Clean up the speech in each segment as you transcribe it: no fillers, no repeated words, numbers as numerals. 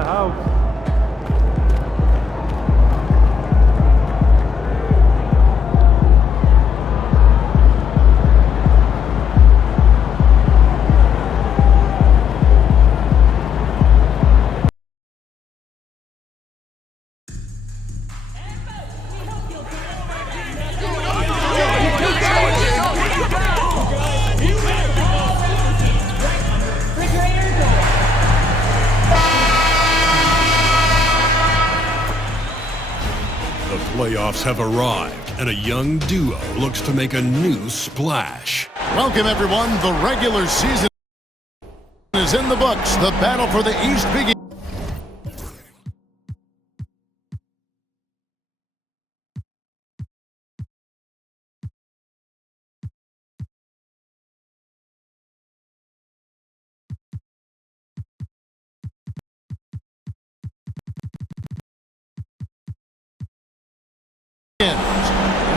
the house. Playoffs have arrived, and a young duo looks to make a new splash. Welcome, everyone. The regular season is in the books. The battle for the East begins.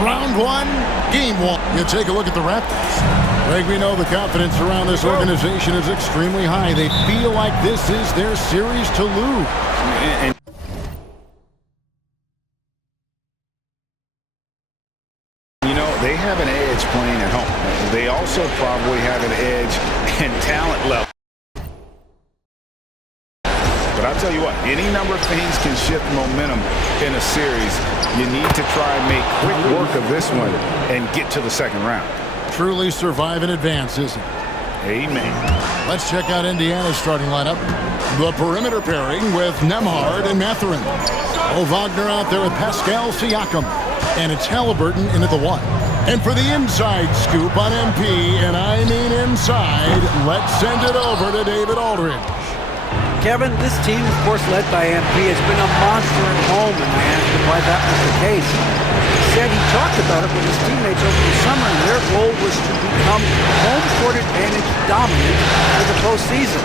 Round one, game one. You take a look at the Raptors. Greg, we know the confidence around this organization is extremely high. They feel like this is their series to lose. You know, they have an edge playing at home. They also probably have an edge in talent level. But I'll tell you what, any number of things can shift momentum in a series. You need to try and make quick work of this one and get to the second round. Truly survive in advance, isn't it? Amen. Let's check out Indiana's starting lineup. The perimeter pairing with Nembhard and Mathurin. Wagner out there with Pascal Siakam. And it's Halliburton into the one. And for the inside scoop on MP, and I mean inside, let's send it over to David Aldridge. Kevin, this team, of course, led by MP, has been a monster at home, and I asked him why that was the case. He said he talked about it with his teammates over the summer, and their goal was to become home court advantage dominant for the postseason.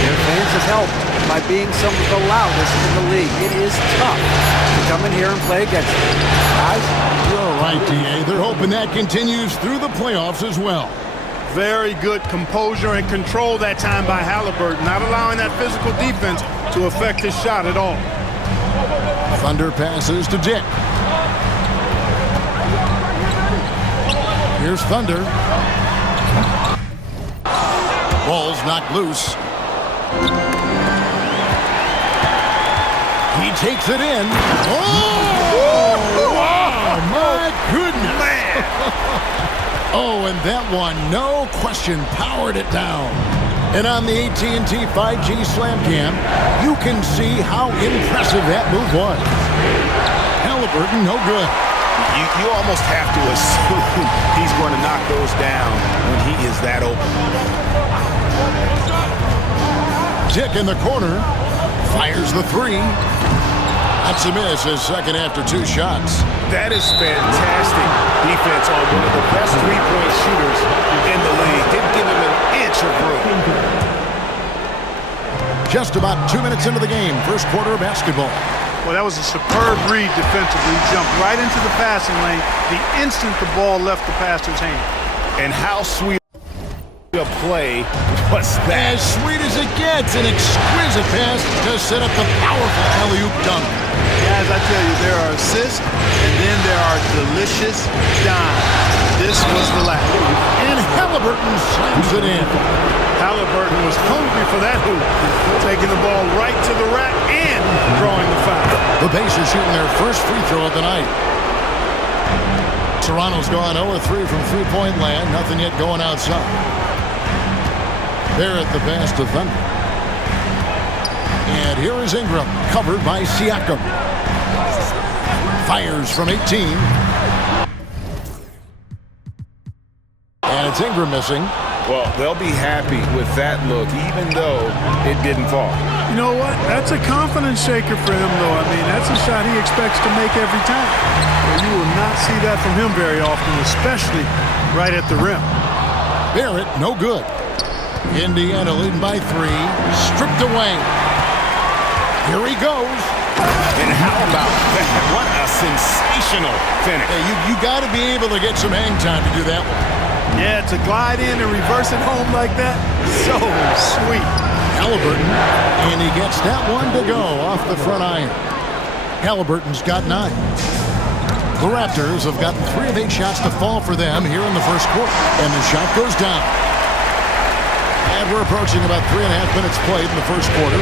Their fans have helped by being some of the loudest in the league. It is tough to come in here and play against them. Guys? You're right, D.A. They're hoping that continues through the playoffs as well. Very good composure and control that time by Halliburton, not allowing that physical defense to affect his shot at all. Thunder passes to Dick. Here's Thunder. Ball's knocked loose. He takes it in. Oh! Wow, my goodness. Oh, and that one, no question, powered it down. And on the AT&T 5G Slam Cam, you can see how impressive that move was. Halliburton, no good. You almost have to assume he's going to knock those down when he is that open. Dick in the corner, fires the three. That's a miss, his second after two shots. That is fantastic defense on one of the best three-point shooters in the league. Didn't give him an inch of room. Just about 2 minutes into the game, first quarter of basketball. Well, that was a superb read defensively. He jumped right into the passing lane the instant the ball left the passer's hand. And how sweet a play was that? As sweet as it gets, an exquisite pass to set up the powerful alley-oop dunk. Guys, I tell you, there are assists, and then there are delicious dimes. This was the last. And Halliburton slams it in. Halliburton was hungry for that hoop, taking the ball right to the rack and drawing the foul. The Pacers shooting their first free throw of the night. Toronto's gone 0-3 from three-point land. Nothing yet going outside. There at the pass to Thunder. And here is Ingram, covered by Siakam. Fires from 18. And it's Ingram missing. Well, they'll be happy with that look, even though it didn't fall. You know what? That's a confidence shaker for him, though. I mean, that's a shot he expects to make every time. Well, you will not see that from him very often, especially right at the rim. Barrett, no good. Indiana leading by 3. Stripped away. Here he goes. And how about that? What a sensational finish. Hey, you got to be able to get some hang time to do that one. Yeah, to glide in and reverse it home like that, so sweet. Halliburton, and he gets that one to go off the front iron. Halliburton's got 9. The Raptors have gotten 3 of 8 shots to fall for them here in the first quarter, and the shot goes down. And we're approaching about 3.5 minutes played in the first quarter.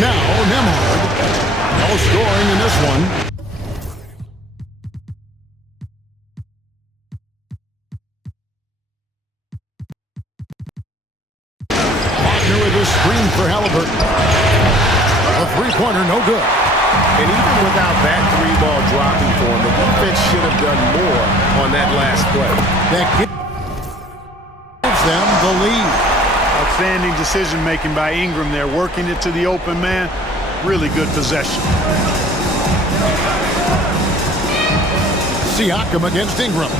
Now, Nembhard, no scoring in this one. Wagner with a screen for Halliburton. A three-pointer, no good. And even without that 3-ball dropping for him, the defense should have done more on that last play. That gives them the lead. Outstanding decision-making by Ingram there, working it to the open man. Really good possession. Siakam against Ingram.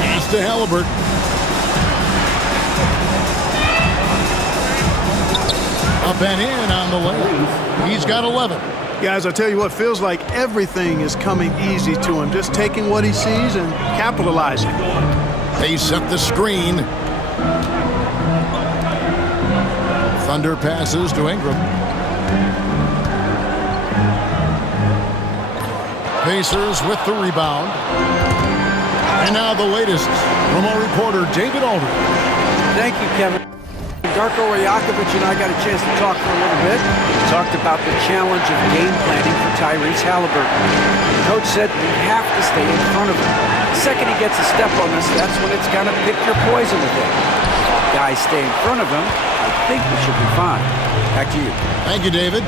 Pass to Halliburton. Up and in on the layup. He's got 11. Guys, I tell you what, feels like everything is coming easy to him. Just taking what he sees and capitalizing. They set the screen. Thunder passes to Ingram. Pacers with the rebound. And now the latest from our reporter, David Aldridge. Thank you, Kevin. Darko Rajakovic and I got a chance to talk for a little bit. Talked about the challenge of game planning for Tyrese Halliburton. The coach said we have to stay in front of him. The second he gets a step on us, that's when it's got to pick your poison with him. If guys stay in front of him, I think we should be fine. Back to you. Thank you, David.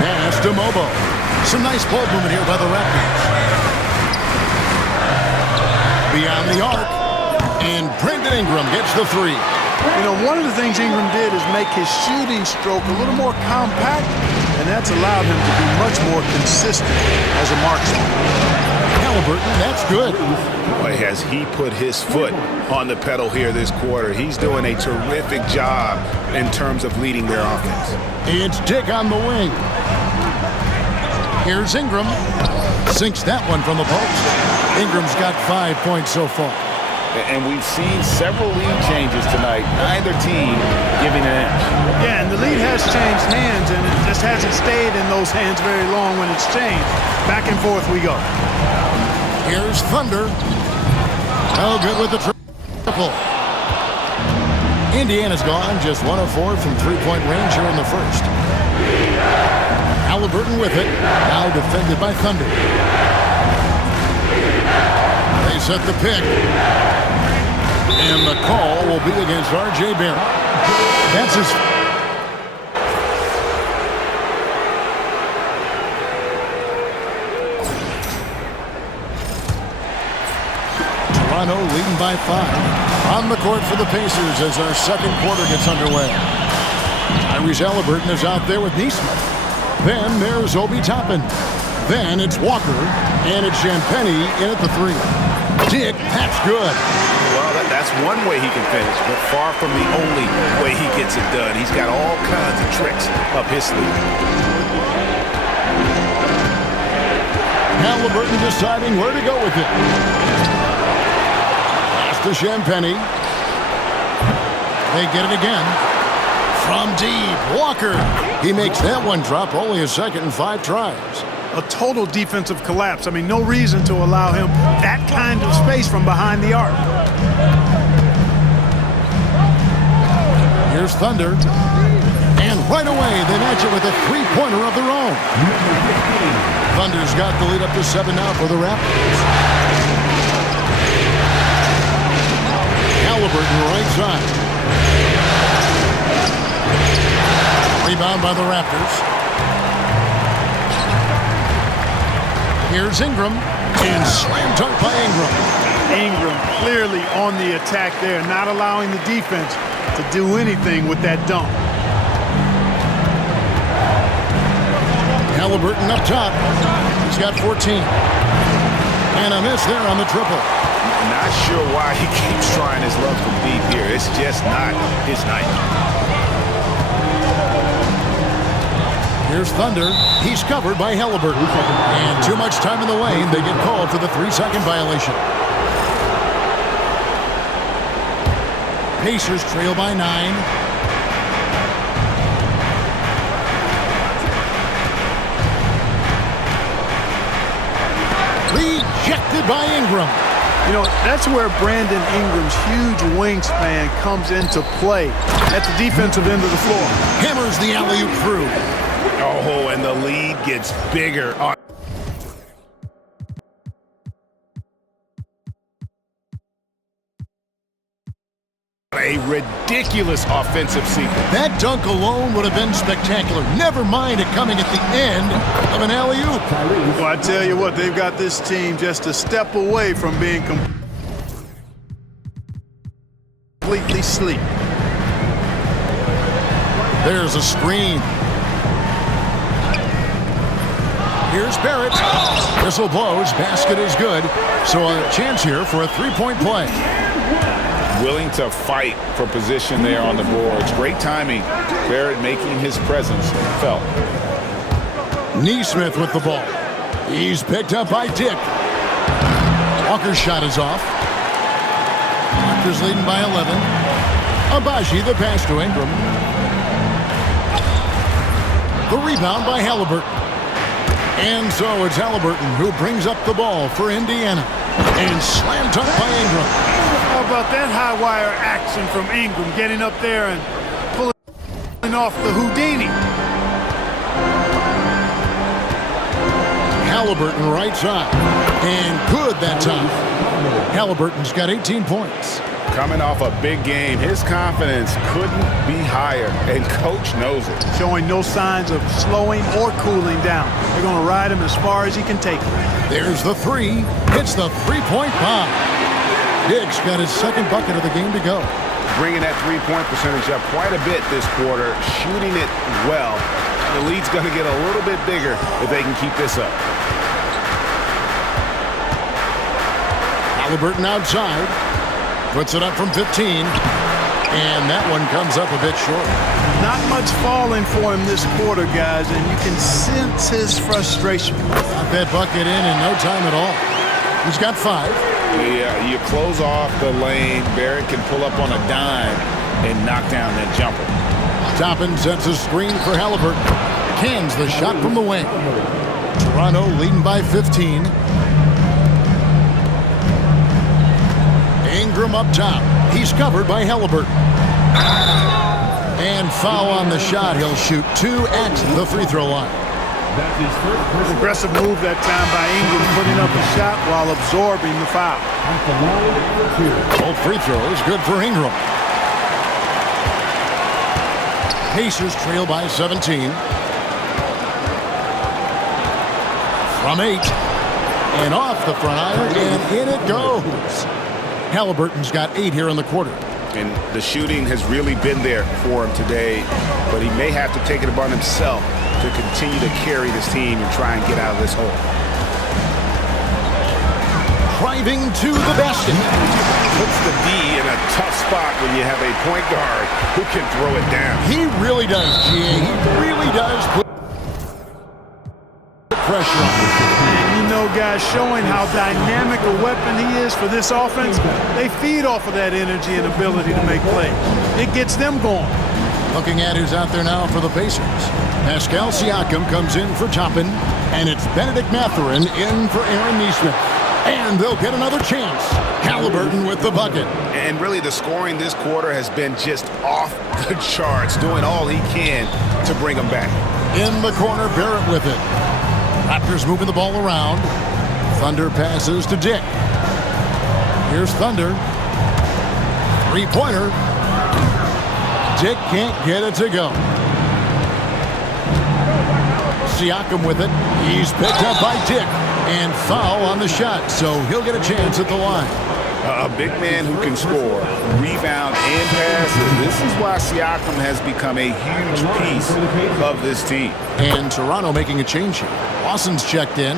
Pass to Mobo. Some nice ball movement here by the Raptors. Beyond the arc. And Brandon Ingram gets the 3. You know, one of the things Ingram did is make his shooting stroke a little more compact, and that's allowed him to be much more consistent as a marksman. Halliburton, that's good. Boy, has he put his foot on the pedal here this quarter. He's doing a terrific job in terms of leading their offense. It's Dick on the wing. Here's Ingram. Sinks that one from the post. Ingram's got 5 points so far. And we've seen several lead changes tonight. Neither team giving an inch. Yeah, and the lead has changed hands, and it just hasn't stayed in those hands very long when it's changed. Back and forth we go. Here's Thunder. Oh, good with the triple. Indiana's gone just 1 of 4 from three-point range here in the first. Halliburton with it. Now defended by Thunder. They set the pick. And the call will be against R.J. Barrett. That's his... Toronto leading by 5. On the court for the Pacers as our second quarter gets underway. Tyrese Halliburton is out there with Neesmith. Then there's Obi Toppin. Then it's Walker. And it's Champagnie in at the 3. Dick, that's good. Well, that's one way he can finish, but far from the only way he gets it done. He's got all kinds of tricks up his sleeve. Halliburton deciding where to go with it. Pass to Champagnie. They get it again. From deep, Walker. He makes that one drop, only a second in 5 tries. A total defensive collapse. I mean, no reason to allow him that kind of space from behind the arc. Here's Thunder. And right away, they match it with a three-pointer of their own. Thunder's got the lead up to 7 now for the Raptors. Halliburton right side. Rebound by the Raptors. Here's Ingram, and slam dunk by Ingram. Ingram clearly on the attack there, not allowing the defense to do anything with that dunk. Halliburton up top. He's got 14. And a miss there on the triple. Not sure why he keeps trying his luck from deep here. It's just not his night. Here's Thunder. He's covered by Halliburton. And too much time in the lane. They get called for the 3-second violation. Pacers trail by 9. Rejected by Ingram. You know, that's where Brandon Ingram's huge wingspan comes into play at the defensive end of the floor. Hammers the alley-oop through. Oh, and the lead gets bigger. A ridiculous offensive sequence. That dunk alone would have been spectacular. Never mind it coming at the end of an alley-oop. Well, I tell you what, they've got this team just a step away from being completely asleep. There's a screen. Here's Barrett. Whistle blows. Basket is good. So a chance here for a three-point play. Willing to fight for position there on the boards. Great timing. Barrett making his presence felt. Neesmith with the ball. He's picked up by Dick. Walker's shot is off. Walker's leading by 11. Abaji the pass to Ingram. The rebound by Halliburton. And so it's Halliburton who brings up the ball for Indiana. And slam dunk by Ingram. How about that high wire action from Ingram, getting up there and pulling off the Houdini. Halliburton right side. And good that time. Halliburton's got 18 points. Coming off a big game, his confidence couldn't be higher, and coach knows it. Showing no signs of slowing or cooling down. They're going to ride him as far as he can take him. There's the three. It's the three-point bomb. Diggs got his second bucket of the game to go. Bringing that three-point percentage up quite a bit this quarter, shooting it well. The lead's going to get a little bit bigger if they can keep this up. Halliburton outside. Puts it up from 15. And that one comes up a bit short. Not much falling for him this quarter, guys, and you can sense his frustration. Got that bucket in no time at all. He's got 5. Yeah, you close off the lane. Barrett can pull up on a dime and knock down that jumper. Toppin sets a screen for Halliburton. Cans the shot from the wing. Toronto leading by 15. Ingram up top. He's covered by Halliburton. And foul on the shot. He'll shoot 2 at the free throw line. Aggressive move that time by Ingram, putting up a shot while absorbing the foul. Both free throws good for Ingram. Pacers trail by 17. From 8. And off the front iron, and in it goes. Halliburton's got 8 here in the quarter. And the shooting has really been there for him today, but he may have to take it upon himself to continue to carry this team and try and get out of this hole. Driving to the basket. Puts the D in a tough spot when you have a point guard who can throw it down. He really does, G.A. He really does put pressure on him. And you know, guys, showing how dynamic a weapon he is for this offense, they feed off of that energy and ability to make plays. It gets them going. Looking at who's out there now for the Pacers. Pascal Siakam comes in for Toppin, and it's Benedict Mathurin in for Aaron Neesmith. And they'll get another chance. Halliburton with the bucket. And really the scoring this quarter has been just off the charts, doing all he can to bring them back. In the corner, Barrett with it. Raptors moving the ball around. Thunder passes to Dick. Here's Thunder. Three-pointer. Dick can't get it to go. Siakam with it. He's picked up by Dick. And foul on the shot, so he'll get a chance at the line. A big man who can score, rebound, and pass. This is why Siakam has become a huge piece of this team. And Toronto making a change here. Lawson's checked in.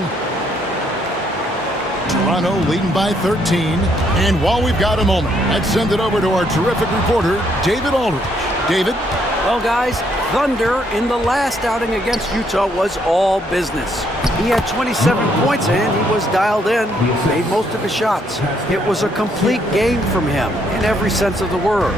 Toronto leading by 13. And while we've got a moment, let's send it over to our terrific reporter, David Aldridge. David? Well, guys, Thunder in the last outing against Utah was all business. He had 27 points and he was dialed in, made most of his shots. It was a complete game from him in every sense of the word.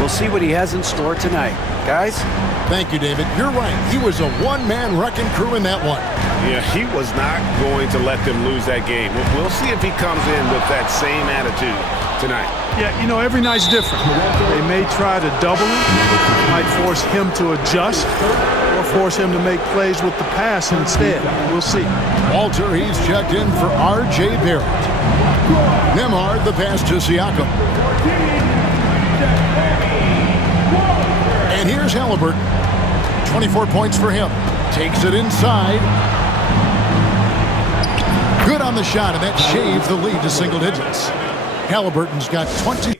We'll see what he has in store tonight. Guys? Thank you, David. You're right. He was a one-man wrecking crew in that one. Yeah, he was not going to let them lose that game. We'll see if he comes in with that same attitude tonight. Yeah, you know, every night's different. They may try to double him, might force him to adjust, or force him to make plays with the pass instead. We'll see. Walter, he's checked in for R.J. Barrett. Nembhard, the pass to Siakam. And here's Halliburton. 24 points for him. Takes it inside. Good on the shot, and that shaves the lead to single digits. Halliburton's got 26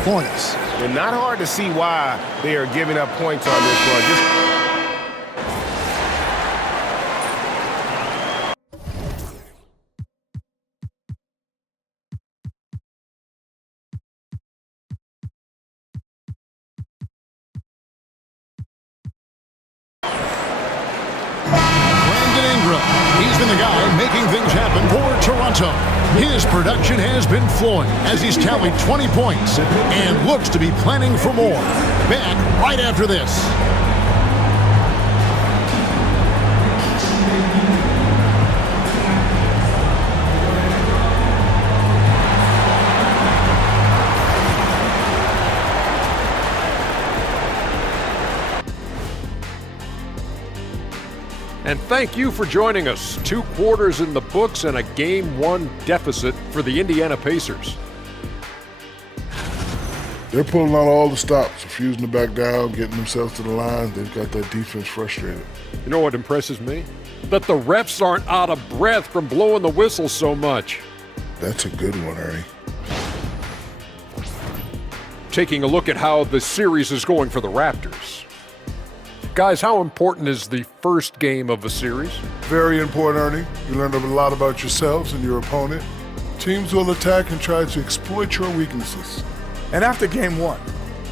points. And not hard to see why they are giving up points on this one. He's been the guy making things happen for Toronto. His production has been flowing as he's tallied 20 points and looks to be planning for more. Back right after this. And thank you for joining us. 2 quarters in the books and a Game 1 deficit for the Indiana Pacers. They're pulling out all the stops, refusing to back down, getting themselves to the line. They've got that defense frustrated. You know what impresses me? That the refs aren't out of breath from blowing the whistle so much. That's a good one, Ernie. Taking a look at how the series is going for the Raptors. Guys, how important is the first game of a series? Very important, Ernie. You learn a lot about yourselves and your opponent. Teams will attack and try to exploit your weaknesses. And after game 1,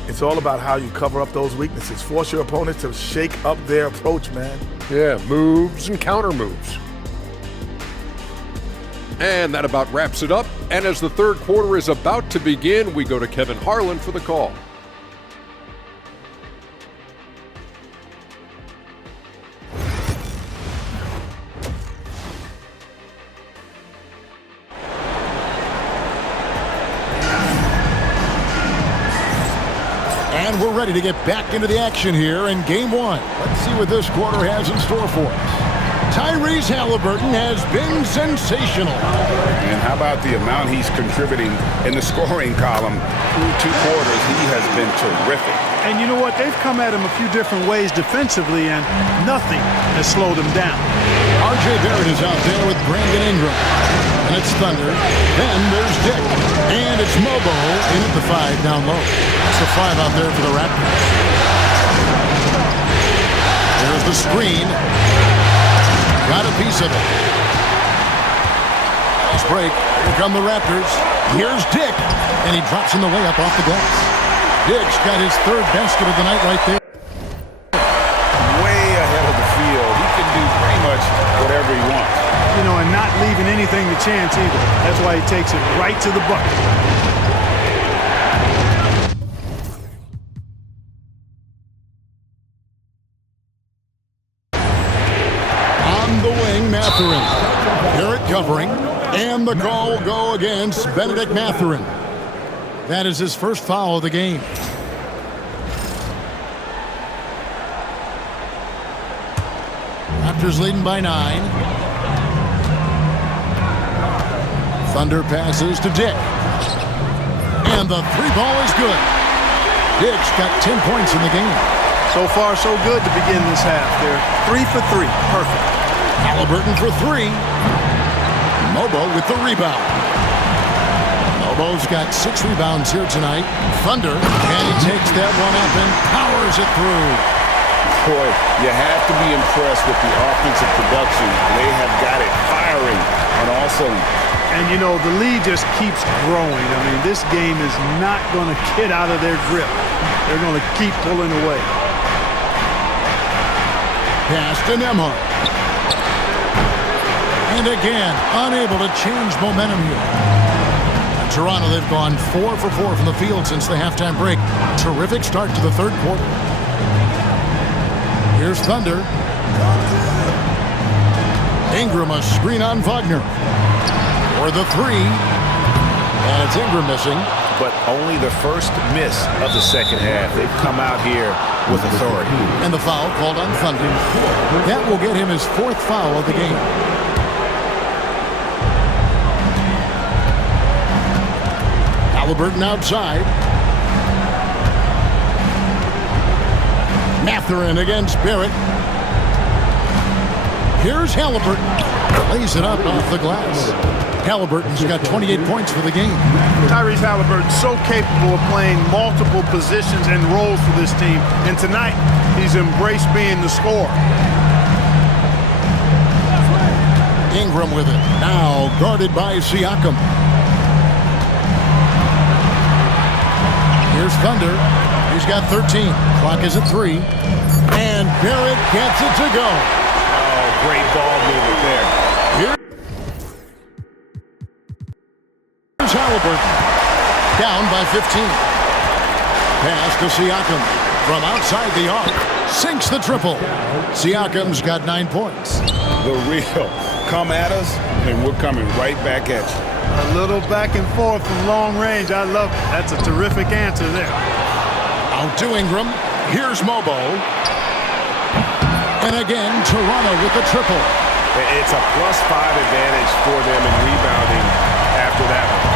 it's all about how you cover up those weaknesses. Force your opponent to shake up their approach, man. Yeah, moves and counter moves. And that about wraps it up. And as the third quarter is about to begin, we go to Kevin Harlan for the call. And we're ready to get back into the action here in Game 1. Let's see what this quarter has in store for us. Tyrese Halliburton has been sensational. And how about the amount he's contributing in the scoring column through 2 quarters? He has been terrific. And you know what? They've come at him a few different ways defensively, and nothing has slowed him down. R.J. Barrett is out there with Brandon Ingram. And it's Thunder. Then there's Dick. And it's Mobo in at the 5 down low. It's the 5 out there for the Raptors. There's the screen. Got a piece of it. Nice break. Here come the Raptors. Here's Dick. And he drops in the layup off the glass. Dick's got his 3rd basket of the night right there. Way ahead of the field. He can do pretty much whatever he wants. You know, and not leaving anything to chance either. That's why he takes it right to the bucket. On the wing, Mathurin. Barrett covering. And the call will go against Benedict Mathurin. That is his first foul of the game. Raptors leading by 9. Thunder passes to Dick. And the 3 ball is good. Dick's got 10 points in the game. So far, so good to begin this half. They're 3 for 3. Perfect. Halliburton for 3. Mobo with the rebound. Mobo's got 6 rebounds here tonight. Thunder, and he takes that one up and powers it through. Boy, you have to be impressed with the offensive production. They have got it firing on all cylinders. And, you know, the lead just keeps growing. I mean, this game is not going to get out of their grip. They're going to keep pulling away. Pass to Nembhard. And again, unable to change momentum here. And Toronto, they've gone 4 for 4 from the field since the halftime break. Terrific start to the third quarter. Here's Thunder. Ingram, a screen on Wagner. For the three. And it's Ingram missing. But only the first miss of the second half. They've come out here with authority. And the foul called on Thunder. That will get him his fourth foul of the game. Haliburton outside. Mathurin against Barrett. Here's Haliburton. Lays it up off the glass. Haliburton's got 28 points for the game. Tyrese Haliburton so capable of playing multiple positions and roles for this team. And tonight, he's embraced being the scorer. Ingram with it. Now guarded by Siakam. Here's Thunder. He's got 13. Clock is at 3. And Barrett gets it to go. Oh, great ball movement there. Here's Haliburton. Down by 15. Pass to Siakam. From outside the arc. Sinks the triple. Siakam's got 9 points. The real. Come at us, and we're coming right back at you. A little back and forth from long range. I love it. That's a terrific answer there. Out to Ingram. Here's Mobo. And again, Toronto with the triple. It's a +5 advantage for them in rebounding after that one.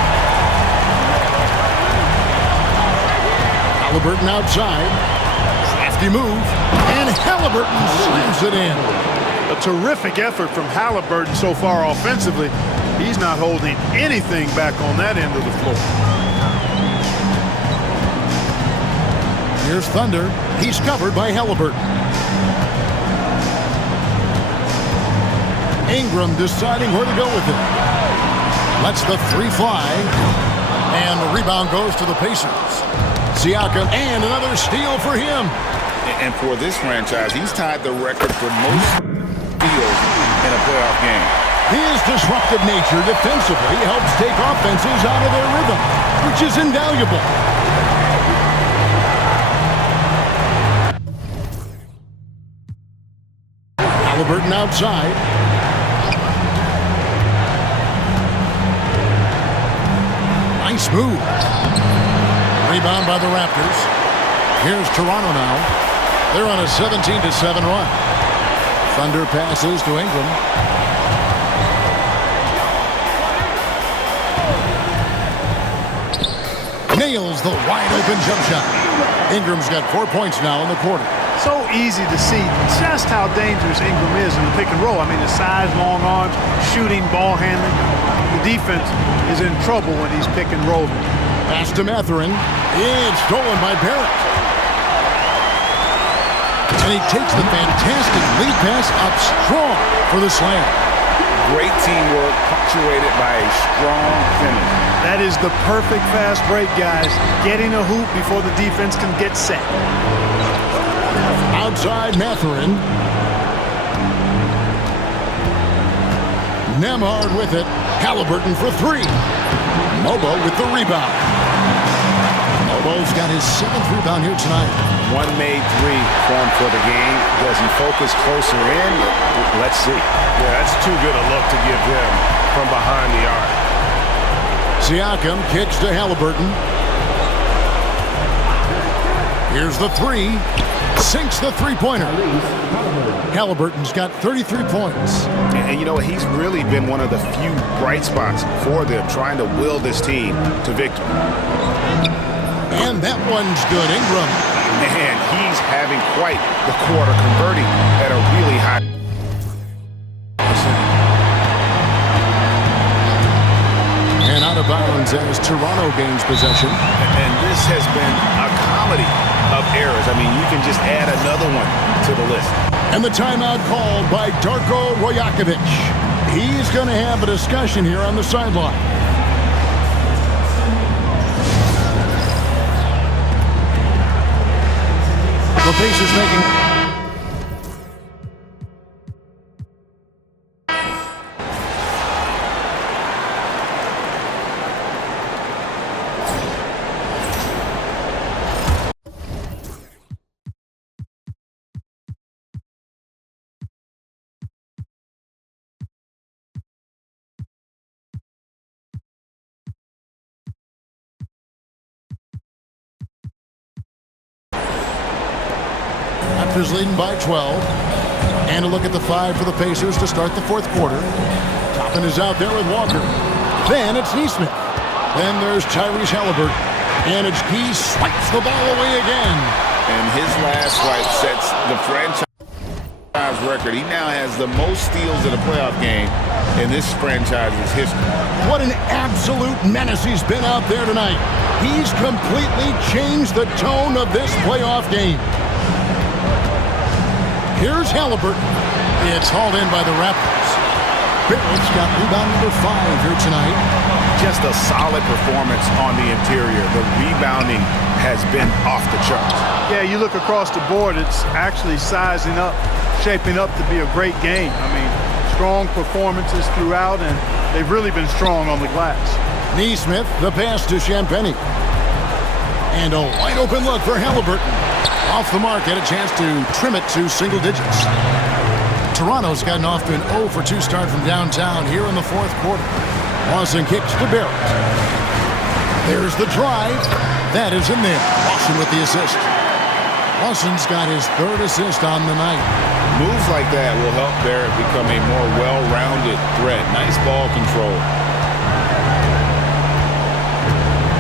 Haliburton outside. Crafty move. And Haliburton slams it in. A terrific effort from Haliburton so far offensively. He's not holding anything back on that end of the floor. Here's Thunder. He's covered by Haliburton. Ingram deciding where to go with it. Lets the three fly. And the rebound goes to the Pacers. Siakam, and another steal for him. And for this franchise, he's tied the record for most steals in a playoff game. His disruptive nature defensively helps take offenses out of their rhythm, which is invaluable. Haliburton outside. Nice move. Rebound by the Raptors. Here's Toronto now. They're on a 17-7 run. Thunder passes to Ingram. Nails the wide-open jump shot. Ingram's got 4 points now in the quarter. So easy to see just how dangerous Ingram is in the pick and roll. I mean, his size, long arms, shooting, ball handling. The defense is in trouble when he's pick and rolling. Pass to Mathurin. It's stolen by Barrett. And he takes the fantastic lead pass up strong for the slam. Great teamwork punctuated by a strong finish. That is the perfect fast break, guys. Getting a hoop before the defense can get set. Outside Mathurin. Nembhard with it. Haliburton for three. Mobo with the rebound. Mobo's got his 7th rebound here tonight. One made three for the game. Does he focus closer in? Let's see. Yeah, that's too good a look to give him from behind the arc. Siakam kicks to Haliburton. Here's the three. Sinks the three-pointer. Haliburton's got 33 points. And you know, he's really been one of the few bright spots for them, trying to will this team to victory. And that one's good. Ingram. Man, he's having quite the quarter, converting at a really high percent. And out of bounds as Toronto gains possession. And this has been a comedy of errors. I mean, you can just add another one to the list. And the timeout called by Darko Rajakovic. He's going to have a discussion here on the sideline. The Pacers making... Raptors leading by 12. And a look at the 5 for the Pacers to start the fourth quarter. Toppin is out there with Walker. Then it's Neesmith. Then there's Tyrese Halliburton. And he swipes the ball away again. And his last swipe sets the franchise record. He now has the most steals in a playoff game in this franchise's history. What an absolute menace he's been out there tonight. He's completely changed the tone of this playoff game. Here's Halliburton. It's hauled in by the Raptors. Barrett's got rebound number 5 here tonight. Just a solid performance on the interior. The rebounding has been off the charts. Yeah, you look across the board, it's actually sizing up, shaping up to be a great game. I mean, strong performances throughout, and they've really been strong on the glass. Neesmith, the pass to Champagnie. And a wide open look for Halliburton. Off the mark, had a chance to trim it to single digits. Toronto's gotten off to an 0 for 2 start from downtown here in the fourth quarter. Lawson kicks to Barrett. There's the drive. That is in there. Lawson with the assist. Lawson's got his 3rd assist on the night. Moves like that will help Barrett become a more well-rounded threat. Nice ball control.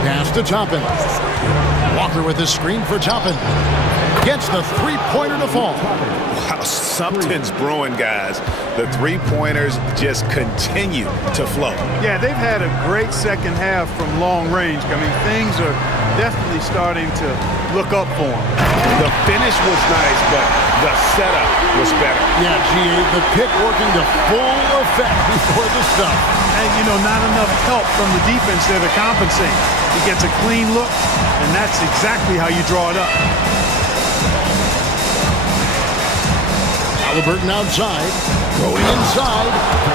Pass to Toppin. Walker with the screen for Toppin. Gets the three-pointer to fall. Wow, something's brewing, guys. The three-pointers just continue to flow. Yeah, they've had a great second half from long range. I mean, things are definitely starting to look up for them. The finish was nice, but the setup was better. Yeah, GA, the pick working to full effect before the stuff. And, you know, not enough help from the defense there to compensate. He gets a clean look, and that's exactly how you draw it up. Halliburton outside, going inside.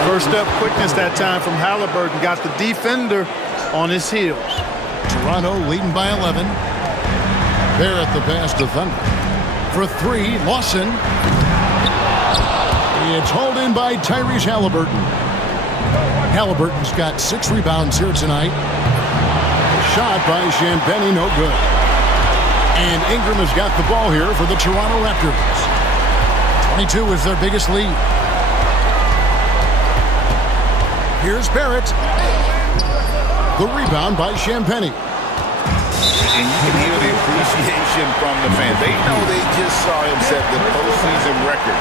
First step quickness that time from Halliburton. Got the defender on his heels. Toronto leading by 11. Barrett the pass to Thunder. For 3, Lawson. It's hauled in by Tyrese Halliburton. Halliburton's got 6 rebounds here tonight. Shot by Champagnie, no good. And Ingram has got the ball here for the Toronto Raptors. 22 is their biggest lead. Here's Barrett. The rebound by Champagnie. And you can hear the appreciation from the fans. They know they just saw him set the postseason record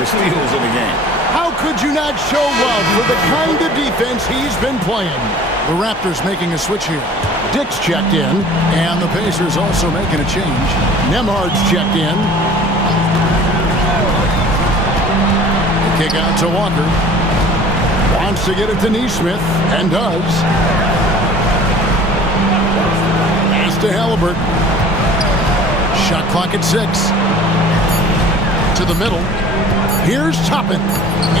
for steals in the game. How could you not show love for the kind of defense he's been playing? The Raptors making a switch here. Dick's checked in, and the Pacers also making a change. Nembhard's checked in. Kick out to Walker. Wants to get it to Neesmith, and does. Pass to Halliburton. Shot clock at 6. To the middle. Here's Toppin.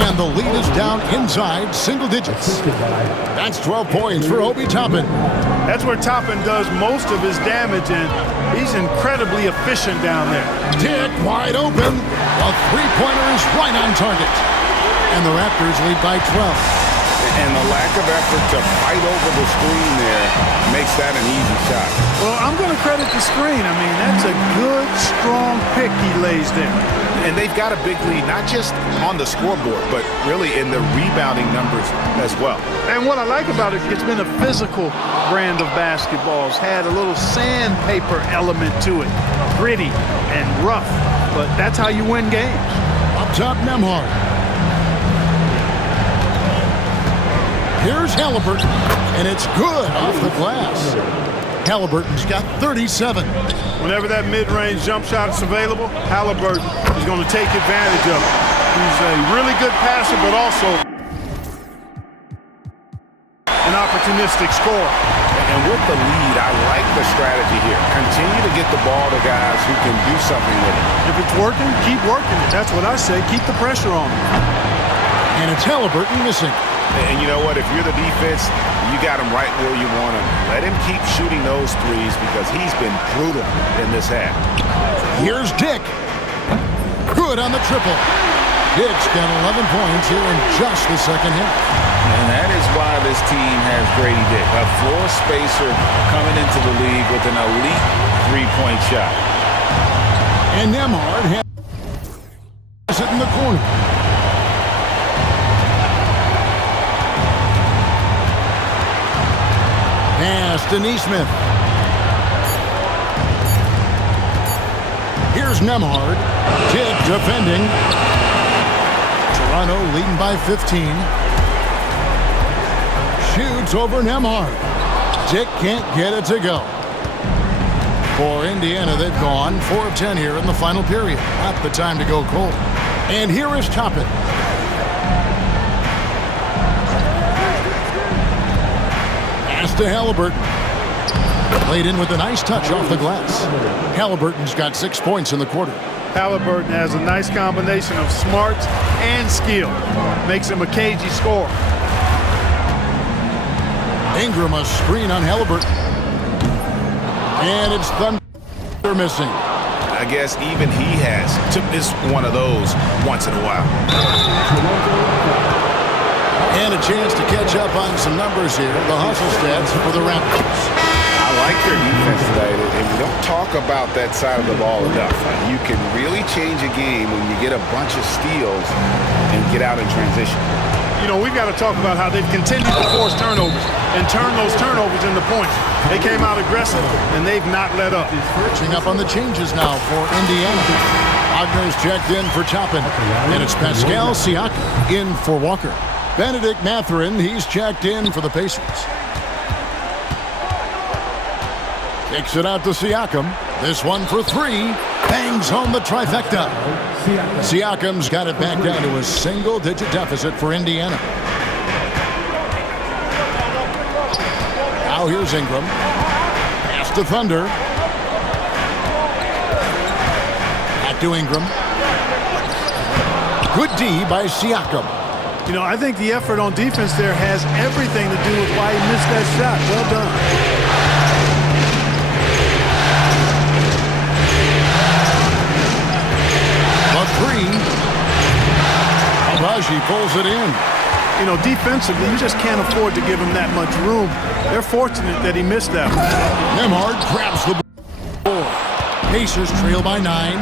And the lead is down inside single digits. That's 12 points for Obi Toppin. That's where Toppin does most of his damage, and he's incredibly efficient down there. Dick wide open. A three-pointer is right on target. And the Raptors lead by 12. And the lack of effort to fight over the screen there makes that an easy shot. Well, I'm going to credit the screen. I mean, that's a good, strong pick he lays there. And they've got a big lead, not just on the scoreboard, but really in the rebounding numbers as well. And what I like about it, it's been a physical brand of basketball. It's had a little sandpaper element to it. Gritty and rough, but that's how you win games. Up top, Nembhard. Here's Halliburton, and it's good off the glass. Halliburton's got 37. Whenever that mid-range jump shot is available, Halliburton is going to take advantage of it. He's a really good passer, but also an opportunistic score. And with the lead, I like the strategy here. Continue to get the ball to guys who can do something with it. If it's working, keep working it. That's what I say. Keep the pressure on them. And it's Halliburton missing. And you know what? If you're the defense, you got him right where you want him. Let him keep shooting those threes because he's been brutal in this half. Here's Dick. Good on the triple. Dick's got 11 points here in just the second half. And that is why this team has Grady Dick, a floor spacer coming into the league with an elite three-point shot. And Nembhard has it in the corner. Pass to Neesmith. Here's Nembhard. Dick defending. Toronto leading by 15. Shoots over Nembhard. Dick can't get it to go. For Indiana, they've gone 4 of 10 here in the final period. Not the time to go cold. And here is Toppin. Pass to Halliburton. Played in with a nice touch off the glass. Halliburton's got 6 points in the quarter. Halliburton has a nice combination of smarts and skill. Makes him a cagey scorer. Ingram a screen on Halliburton. And it's Thunder missing. I guess even he has took this one of those once in a while. And a chance to catch up on some numbers here. The hustle stats for the Raptors. I like their defense today, and we don't talk about that side of the ball enough. You can really change a game when you get a bunch of steals and get out in transition. You know, we've got to talk about how they've continued to force turnovers and turn those turnovers into points. They came out aggressive, and they've not let up. Perching up on the changes now for Indiana. Wagner's checked in for Toppin, and it's Pascal Siakam in for Walker. Benedict Mathurin, he's checked in for the Pacers. Kicks it out to Siakam. This one for 3. Bangs home the trifecta. Siakam's got it back down to a single-digit deficit for Indiana. Now here's Ingram. Pass to Thunder. Back to Ingram. Good D by Siakam. You know, I think the effort on defense there has everything to do with why he missed that shot. Well done. Abaji pulls it in. You know, defensively, you just can't afford to give him that much room. They're fortunate that he missed that one. Nembhard grabs the ball. Pacers trail by 9.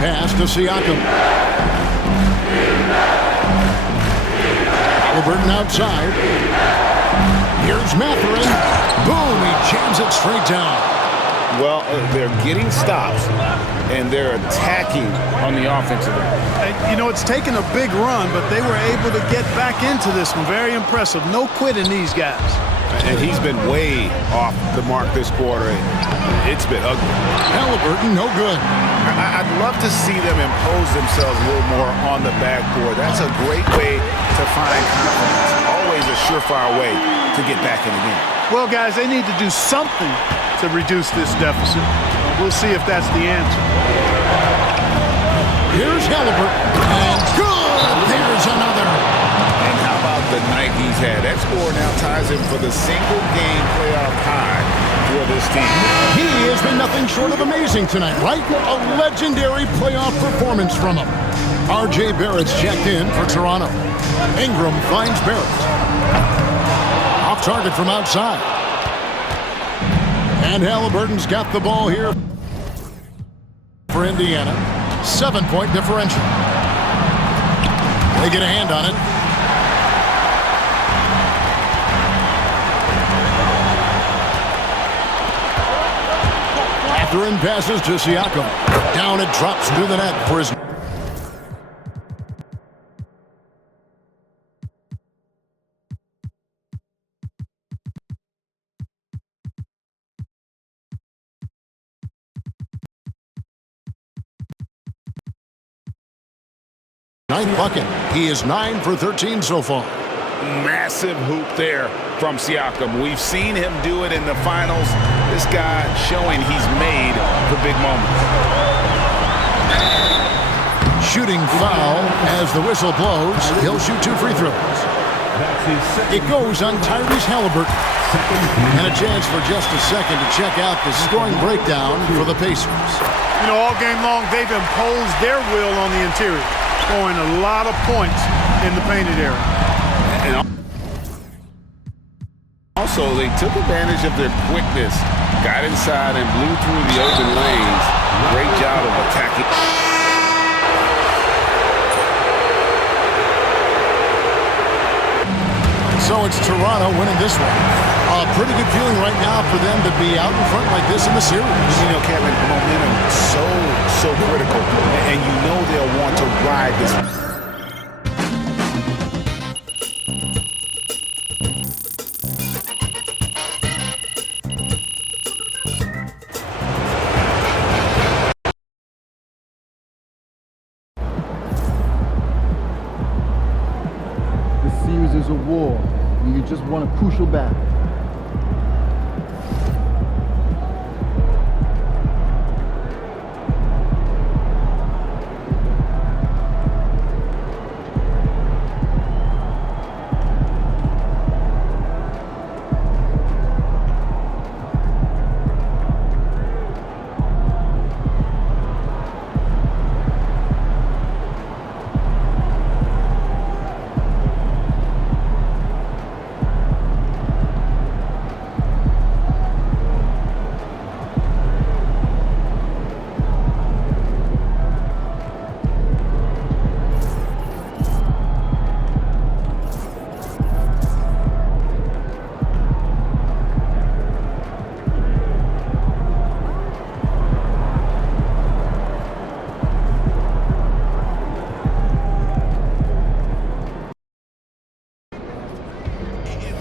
Pass to Siakam. Halliburton outside. Here's Mathurin. Boom, he jams it straight down. Well, they're getting stops, and they're attacking on the offensive end. And, you know, it's taken a big run, but they were able to get back into this one. Very impressive. No quitting these guys. And he's been way off the mark this quarter. It's been ugly. Halliburton, no good. I'd love to see them impose themselves a little more on the backboard. That's a great way to find confidence. Always a surefire way to get back in the game. Well, guys, they need to do something to reduce this deficit. We'll see if that's the answer. Here's Halliburton. And good! There's another. And how about the night he's had? That score now ties him for the single-game playoff high for this team. He has been nothing short of amazing tonight, right? A legendary playoff performance from him. R.J. Barrett's checked in for Toronto. Ingram finds Barrett. Off target from outside. And Halliburton's got the ball here for Indiana. 7-point differential. They get a hand on it. Mathurin passes to Siakam. Down it drops through the net for his Ninth bucket. He is 9 for 13 so far. Massive hoop there from Siakam. We've seen him do it in the finals. This guy showing he's made for big moments. Shooting foul as the whistle blows. He'll shoot 2 free throws. It goes on Tyrese Halliburton. And a chance for just a second to check out the scoring breakdown for the Pacers. You know, all game long, they've imposed their will on the interior, scoring a lot of points in the painted area. And also, they took advantage of their quickness, got inside and blew through the open lanes. Great job of attacking. So it's Toronto winning this one. A pretty good feeling right now for them to be out in front like this in the series. You know, Kevin, momentum so critical, and you know they'll want to ride this. This series is a war, and you just won a crucial battle.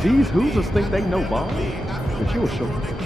These Hoosiers think they know ball, but you'll show them.